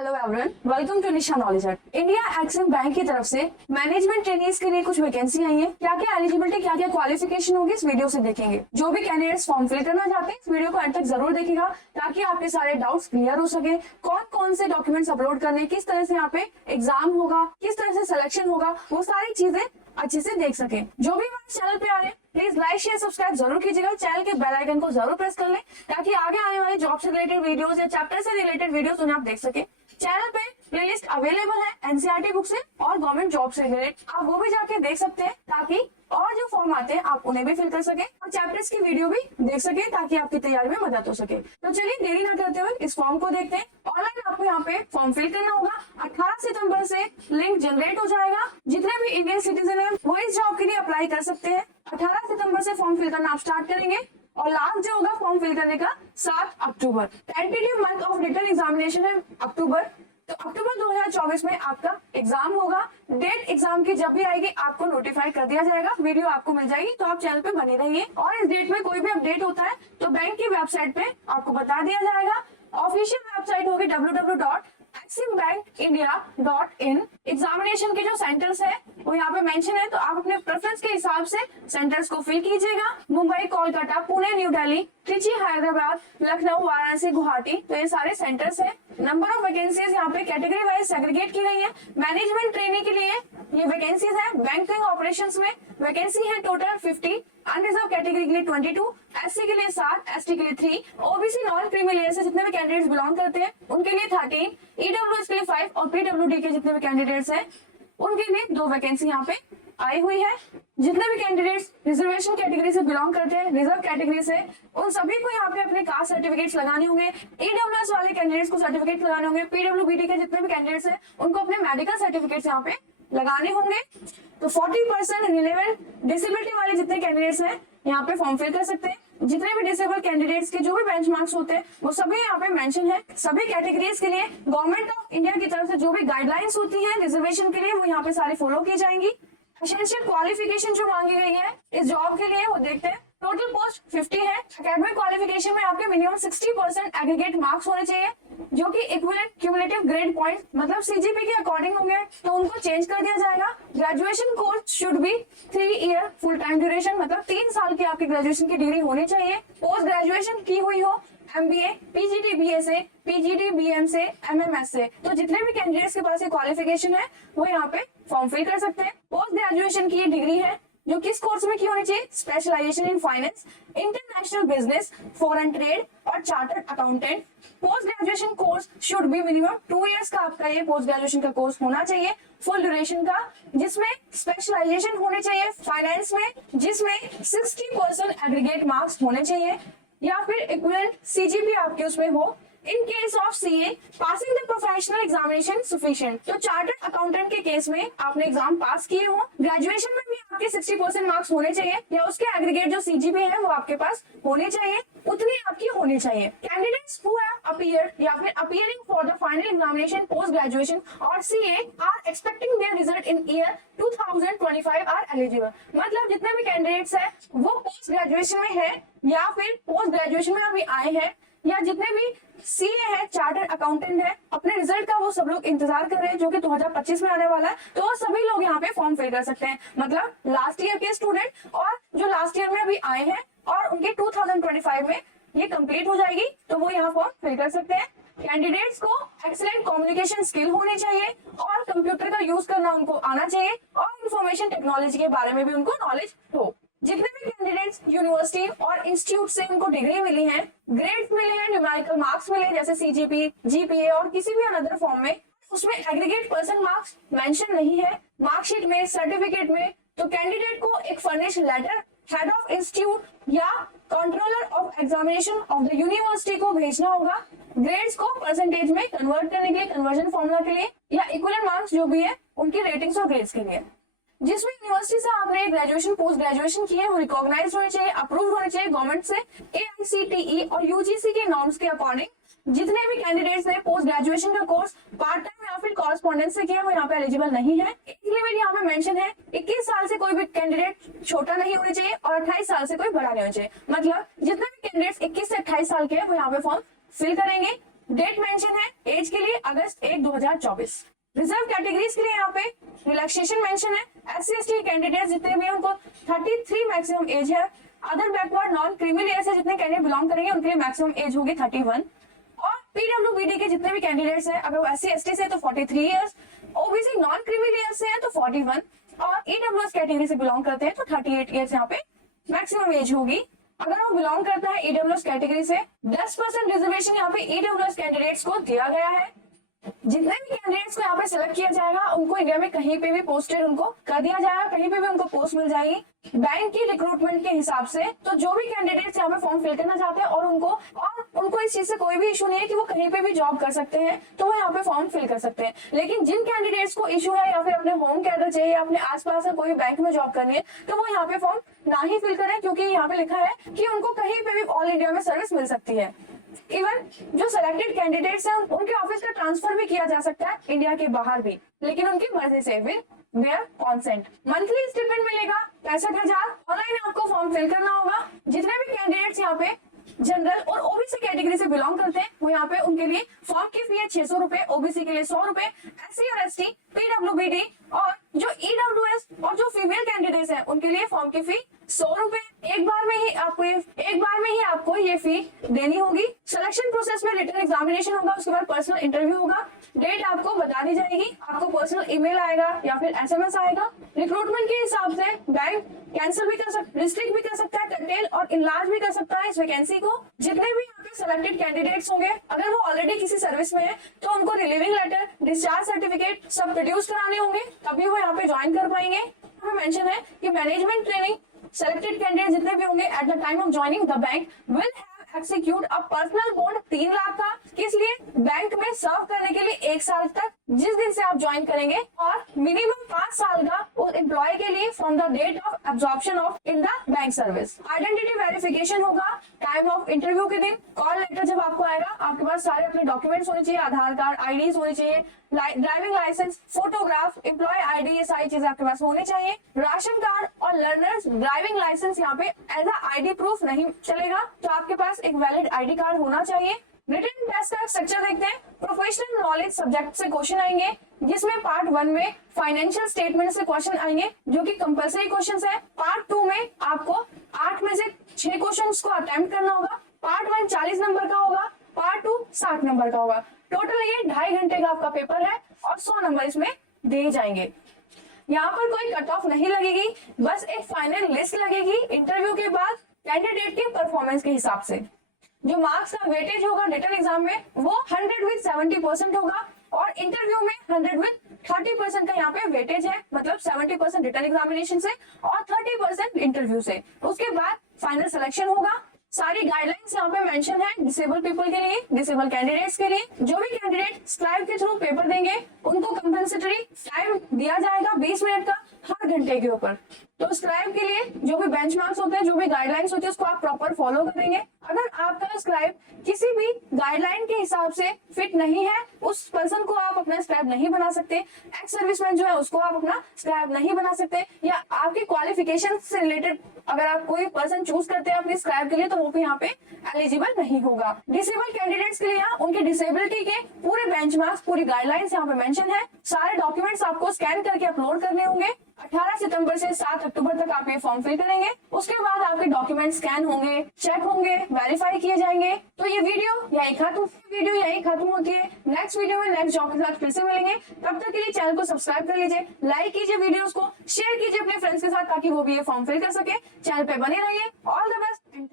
Hello everyone, welcome to Nisha knowledge hut. India Exim bank की तरफ से मैनेजमेंट ट्रेनीज के लिए कुछ वैकेंसी आई है। क्या क्या एलिजिबिलिटी, क्या क्या क्वालिफिकेशन होगी, इस वीडियो से देखेंगे। जो भी कैंडिडेट्स फॉर्म फिल करना चाहते हैं इस वीडियो को अंत तक जरूर देखेगा ताकि आपके सारे डाउट्स क्लियर हो सके। कौन कौन से डॉक्यूमेंट्स अपलोड करने, किस तरह से यहाँ पे एग्जाम होगा, किस तरह से सिलेक्शन होगा, वो सारी चीजें अच्छे से देख सके। जो भी हमारे चैनल पे आ रहे हैं प्लीज लाइक शेयर सब्सक्राइब जरूर कीजिएगा। चैनल के बेल आइकन को जरूर प्रेस कर लें ताकि आगे आने वाले जॉब से रिलेटेड वीडियोस या चैप्टर से रिलेटेड वीडियोस उन्हें आप देख सके। चैनल पे प्लेलिस्ट अवेलेबल है एनसीईआरटी बुक से और गवर्नमेंट जॉब से रिलेटेड, आप वो भी जाके देख सकते हैं ताकि और जो फॉर्म आते हैं आप उन्हें भी फिल कर सके और चैप्टर्स की वीडियो भी देख सके ताकि आपकी तैयारी में मदद हो सके। तो चलिए देरी ना करते हुए इस फॉर्म को देखते हैं। ऑनलाइन आपको यहाँ पे फॉर्म फिल करना होगा। 18 सितंबर से लिंक जनरेट हो जाएगा। जितने भी इंडियन सिटीजन है वो इस जॉब के लिए अप्लाई कर सकते हैं। 18 सितंबर से फॉर्म फिल करना आप स्टार्ट करेंगे और लास्ट जो होगा फॉर्म फिल करने का 7 अक्टूबर। Tentative month of written examination है अक्टूबर, तो अक्टूबर 2024 में आपका एग्जाम होगा। डेट एग्जाम की जब भी आएगी आपको नोटिफाई कर दिया जाएगा, वीडियो आपको मिल जाएगी, तो आप चैनल पे बने रहिए। और इस डेट में कोई भी अपडेट होता है तो बैंक की वेबसाइट पे आपको बता दिया जाएगा। ऑफिशियल वेबसाइट होगी www.eximbankindia.in। एग्जामिनेशन के जो सेंटर्स है वो यहाँ पे मेंशन है, तो आप अपने प्रेफरेंस के हिसाब से सेंटर्स को फिल कीजिएगा। मुंबई, कोलकाता, पुणे, न्यू दिल्ली, त्रिची, हैदराबाद, लखनऊ, वाराणसी, गुवाहाटी, तो ये सारे सेंटर्स है। नंबर ऑफ वैकेंसीज यहाँ पे कैटेगरी वाइज सेग्रीगेट की गई है। मैनेजमेंट ट्रेनिंग के लिए ये वैकेंसीज है। बैंकिंग ऑपरेशंस में वैकेंसी है टोटल 50, अनरिजर्व कैटेगरी के लिए 22, एससी के लिए 7, एसटी के लिए 3, ओबीसी नॉन क्रीमी लेयर से जितने भी कैंडिडेट्स बिलोंग करते हैं उनके लिए 13, ईडब्ल्यूएस के लिए 5 और पीडब्ल्यूडी के जितने भी कैंडिडेट्स हैं उनके लिए 2 वैकेंसी यहाँ पे आई हुई है। जितने भी कैंडिडेट्स रिजर्वेशन कैटेगरी से बिलोंग करते हैं, रिजर्व कैटेगरी से, उन सभी को यहाँ पे अपने कास्ट सर्टिफिकेट्स लगाने होंगे। ईडब्ल्यूएस वाले कैंडिडेट्स को सर्टिफिकेट लगाने होंगे। पीडब्ल्यूबीडी के जितने भी कैंडिडेट्स हैं उनको अपने मेडिकल सर्टिफिकेट्स यहाँ पे लगाने होंगे। तो 40% रिलेवेंट डिसेबिलिटी वाले जितने कैंडिडेट्स हैं यहाँ पे फॉर्म फिल कर सकते हैं। जितने भी डिसेबल कैंडिडेट्स के जो भी बेंचमार्क्स होते हैं वो सभी यहाँ पे मेंशन है। सभी कैटेगरीज के लिए गवर्नमेंट ऑफ इंडिया की तरफ से जो भी गाइडलाइंस होती है रिजर्वेशन के लिए वो यहाँ पे सारी फॉलो की जाएंगी। एसेंशियल क्वालिफिकेशन जो मांगी गई है इस जॉब के लिए वो देखते हैं। टोटल पोस्ट 50 है। एकेडमिक क्वालिफिकेशन में आपके मिनिमम 60% एग्रीगेट मार्क्स होने चाहिए जो कि इक्विवेलेंट क्यूमुलेटिव ग्रेड पॉइंट मतलब सीजीपी के अकॉर्डिंग होंगे, तो उनको चेंज कर दिया जाएगा। Graduation course should B 3 year full time duration, मतलब 3 साल की आपकी ग्रेजुएशन की डिग्री होनी चाहिए। पोस्ट ग्रेजुएशन की हुई हो एमबीए, पीजीटी बीए से, पीजीटी बीएम से, एमएमएस से, तो जितने भी कैंडिडेट्स के पास ये क्वालिफिकेशन है वो यहाँ पे फॉर्म फिल कर सकते हैं। पोस्ट ग्रेजुएशन की ये डिग्री है जो किस कोर्स में की होनी चाहिए? Specialisation in finance, international business, foreign trade और chartered accountant. Post graduation course should be minimum 2 years का आपका ये पोस्ट ग्रेजुएशन का कोर्स होना चाहिए फुल ड्यूरेशन का, जिसमें स्पेशलाइजेशन होने चाहिए फाइनेंस में, जिसमें 60% एग्रीगेट मार्क्स होने चाहिए या फिर इक्विवेलेंट सीजीपी आपके उसमें हो। In case of CA passing the professional examination sufficient, तो चार्टर्ड अकाउंटेंट के केस में आपने एग्जाम पास किए हो, ग्रेजुएशन में भी आपके 60% मार्क्स होने चाहिए या उसके एग्रीगेट जो सीजीपी है वो आपके पास होने चाहिए, उतनी आपकी होनी चाहिए। कैंडिडेट्स हु हैव अपीयर्ड या फिर appearing for the final examination post graduation और CA are expecting their result in year 2025 are eligible, मतलब जितने भी कैंडिडेट्स है वो पोस्ट ग्रेजुएशन में है या फिर पोस्ट ग्रेजुएशन में अभी आए हैं या जितने भी सीए है, चार्टर्ड अकाउंटेंट है, अपने रिजल्ट का वो सब लोग इंतजार कर रहे हैं जो कि 2025 में आने वाला है, तो वो सभी लोग यहाँ पे फॉर्म फिल कर सकते हैं। मतलब लास्ट ईयर के स्टूडेंट और जो लास्ट ईयर में अभी आए हैं और उनके 2025 में ये कंप्लीट हो जाएगी तो वो यहाँ फॉर्म फिल कर सकते हैं। कैंडिडेट्स को एक्सीलेंट कम्युनिकेशन स्किल होनी चाहिए और कंप्यूटर का यूज करना उनको आना चाहिए और इंफॉर्मेशन टेक्नोलॉजी के बारे में भी उनको नॉलेज हो। जितने भी कैंडिडेट्स यूनिवर्सिटी और इंस्टीट्यूट से उनको डिग्री मिली है, ग्रेड्स मिले हैं, न्यूमेरिकल मार्क्स मिले जैसे सीजीपी, जीपीए और किसी भी अनदर फॉर्म में, उसमें एग्रीगेट पर्सन मार्क्स मेंशन नहीं है मार्कशीट में, सर्टिफिकेट में, तो कैंडिडेट को एक furnish letter head of institute या controller of examination of the university को भेजना होगा। ग्रेड्स को परसेंटेज में कन्वर्ट करने के लिए, कन्वर्जन फॉर्मूला के लिए या इक्विवेलेंट मार्क्स जो भी है उनकी रेटिंग्स और ग्रेड्स के लिए। जिसमें यूनिवर्सिटी से आपने ग्रेजुएशन पोस्ट ग्रेजुएशन की है वो रिकॉग्नाइज्ड होने चाहिए, अप्रूव्ड होने चाहिए गवर्नमेंट से, एआईसीटीई और यूजीसी के नॉर्म्स के अकॉर्डिंग। जितने भी कैंडिडेट्स ने पोस्ट ग्रेजुएशन का कोर्स पार्ट टाइम या फिर कॉरेस्पॉन्डेंस से किया वो यहाँ पे एलिजिबल नहीं है। एज लिमिट यहाँ पे मेंशन है, 21 साल से कोई भी कैंडिडेट छोटा नहीं होना चाहिए और 28 साल से कोई बड़ा नहीं होना चाहिए। मतलब जितने भी कैंडिडेट्स 21 से 28 साल के हैं वो यहाँ पे फॉर्म फिल करेंगे। डेट मेंशन है एज के लिए अगस्त 1 2024। रिजर्व कैटेगरीज के लिए यहाँ पे रिलैक्सेशन मेंशन है। SC/ST कैंडिडेट जितने भी हैं उनको 33 मैक्सिमम एज है। Other backward non creamy layer से जितने कैंडिडेट बिलोंग करेंगे उनके लिए मैक्सिमम एज होगी 31। और PWBD के जितने भी कैंडिडेट्स हैं अगर वो SC/ST से तो 43 years, OBC non creamy layer से है तो 41 और EWS कैटेगरी से बिलोंग करते हैं तो 38 इयर्स यहाँ पे मैक्सिमम एज होगी। अगर वो बिलोंग करता है EWS कैटेगरी से 10% रिजर्वेशन यहाँ पे EWS कैंडिडेट्स को दिया गया है। जितने भी कैंडिडेट्स को यहाँ पे सिलेक्ट किया जाएगा उनको इंडिया में कहीं पे भी पोस्टेड उनको कर दिया जाएगा, कहीं पे भी उनको पोस्ट मिल जाएगी बैंक की रिक्रूटमेंट के हिसाब से। तो जो भी कैंडिडेट्स यहाँ पे फॉर्म फिल करना चाहते हैं और उनको इस चीज से कोई भी इशू नहीं है कि वो कहीं पे भी जॉब कर सकते हैं तो वो यहाँ पे फॉर्म फिल कर सकते हैं। लेकिन जिन कैंडिडेट्स को इशू है या फिर अपने होम कैडर चाहिए या अपने आसपास में कोई बैंक में जॉब करनी है तो वो यहाँ पे फॉर्म ना ही फिल करें, क्योंकि यहाँ पे लिखा है कि उनको कहीं पे भी ऑल इंडिया में सर्विस मिल सकती है। इवन जो सिलेक्टेड कैंडिडेट्स हैं उनके ऑफिस का ट्रांसफर भी किया जा सकता है इंडिया के बाहर भी, लेकिन उनकी मर्जी से with their consent. Monthly stipend मिलेगा 65,000। ऑनलाइन आपको फॉर्म फिल करना होगा। जितने भी कैंडिडेट्स यहाँ पे जनरल और ओबीसी कैटेगरी से बिलोंग करते हैं वो यहाँ पे उनके लिए फॉर्म की फी है 600 रुपए, ओबीसी के लिए 100 रुपए, SC और ST, PWBD और जो EWS और जो फीमेल कैंडिडेट्स हैं उनके लिए फॉर्म की फी 100 रुपए। एक बार में ही आपको ये फी देनी होगी। सिलेक्शन प्रोसेस में रिटन एग्जामिनेशन होगा, उसके बाद पर्सनल इंटरव्यू होगा। डेट आपको बता दी जाएगी, आपको पर्सनल ईमेल आएगा या फिर SMS आएगा। रिक्रूटमेंट के हिसाब से बैंक कैंसिल भी कर सकता है, रिस्ट्रिक्ट भी कर सकता है, कंटेल और इनलार्ज भी कर सकता है इस वैकेंसी को। जितने भी यहाँ पे सिलेक्टेड कैंडिडेट्स होंगे अगर वो ऑलरेडी किसी सर्विस में है तो उनको रिलीविंग लेटर, डिस्चार्ज सर्टिफिकेट सब प्रोड्यूस कराने होंगे, तभी वो यहाँ पे ज्वाइन कर पाएंगे। यहाँ पे मेंशन है कि मैनेजमेंट ट्रेनिंग सेलेक्टेड कैंडिडेट जितने भी होंगे at the time of joining the bank will have execute a personal bond 3 lakh का, किस लिए बैंक में सर्व करने के लिए 1 साल तक जिस दिन से आप ज्वाइन करेंगे, और मिनिमम 5 साल का उस एम्प्लॉय के लिए from the date of absorption of in the bank service. Identity verification होगा टाइम ऑफ इंटरव्यू के दिन। कॉल लेटर जब आपको आएगा आपके पास सारे अपने डॉक्यूमेंट्स होने चाहिए, आधार कार्ड, IDs होने चाहिए, driving licence, photograph, employee ID, ये सारी चीजें आपके पास होनी चाहिए। राशन कार्ड और लर्नर्स ड्राइविंग लाइसेंस यहाँ पे एज अ ID प्रूफ नहीं चलेगा, तो आपके पास एक वैलिड ID कार्ड होना चाहिए। रिटन टेस्ट का स्ट्रक्चर देखते हैं। प्रोफेशनल नॉलेज सब्जेक्ट से क्वेश्चन आएंगे जिसमें पार्ट 1 में फाइनेंशियल स्टेटमेंट से क्वेश्चन आएंगे जो कि कंपलसरी क्वेश्चंस है। पार्ट 2 में आपको 8 में से 6 क्वेश्चंस को अटेम्प्ट करना होगा। पार्ट 1 40 नंबर का होगा, पार्ट 2 60 नंबर का होगा। टोटल ये 2.5 घंटे का आपका पेपर है और 100 नंबर इसमें दिए जाएंगे। यहाँ पर कोई कट ऑफ नहीं लगेगी, बस एक फाइनल लिस्ट लगेगी इंटरव्यू के बाद कैंडिडेट के परफॉर्मेंस के हिसाब से। जो मार्क्स का वेटेज होगा रिटन एग्जाम में वो 100 with 70% होगा और इंटरव्यू में 100 with 30% का यहाँ पे वेटेज है, मतलब 70% रिटन एग्जामिनेशन से और 30% इंटरव्यू से। उसके बाद फाइनल सिलेक्शन होगा। सारी गाइडलाइंस यहाँ पे मेंशन है डिसेबल पीपल के लिए, डिसेबल कैंडिडेट्स के लिए। जो भी कैंडिडेट स्क्राइब के थ्रू पेपर देंगे उनको कंपलसरी टाइम दिया जाएगा 20 मिनट का हर घंटे के ऊपर। तो स्क्राइब के लिए जो भी बेंचमार्क्स होते हैं, जो भी गाइडलाइंस होती है उसको आप प्रॉपर फॉलो करेंगे। अगर आपका स्क्राइब किसी भी गाइडलाइन के हिसाब से फिट नहीं है, उस पर्सन को आप अपना स्क्राइब नहीं बना सकते। एक्स सर्विसमैन जो है उसको आप अपना स्क्राइब नहीं बना सकते, या आपकी क्वालिफिकेशन से रिलेटेड अगर आप कोई पर्सन चूज करते हैं अपनी स्क्राइब के लिए तो वो भी यहाँ पे एलिजिबल नहीं होगा। डिसेबल कैंडिडेट्स के लिए यहाँ उनके डिसेबिलिटी के पूरे बेंचमार्क्स, पूरी गाइडलाइंस यहाँ पे मेंशन है। सारे डॉक्यूमेंट्स आपको स्कैन करके अपलोड करने होंगे। 18 सितंबर से 7 अक्टूबर तक आप ये फॉर्म फिल करेंगे। उसके बाद आपके डॉक्यूमेंट स्कैन होंगे, चेक होंगे, वेरीफाई किए जाएंगे। तो ये वीडियो यही खत्म होती है। नेक्स्ट वीडियो में नेक्स्ट जॉब के साथ फिर से मिलेंगे। तब तक के लिए चैनल को सब्सक्राइब कर लीजिए, लाइक कीजिए वीडियोस को, शेयर कीजिए अपने फ्रेंड्स के साथ ताकि वो भी ये फॉर्म फिल कर सके। चैनल पे बने रहिए। All the best.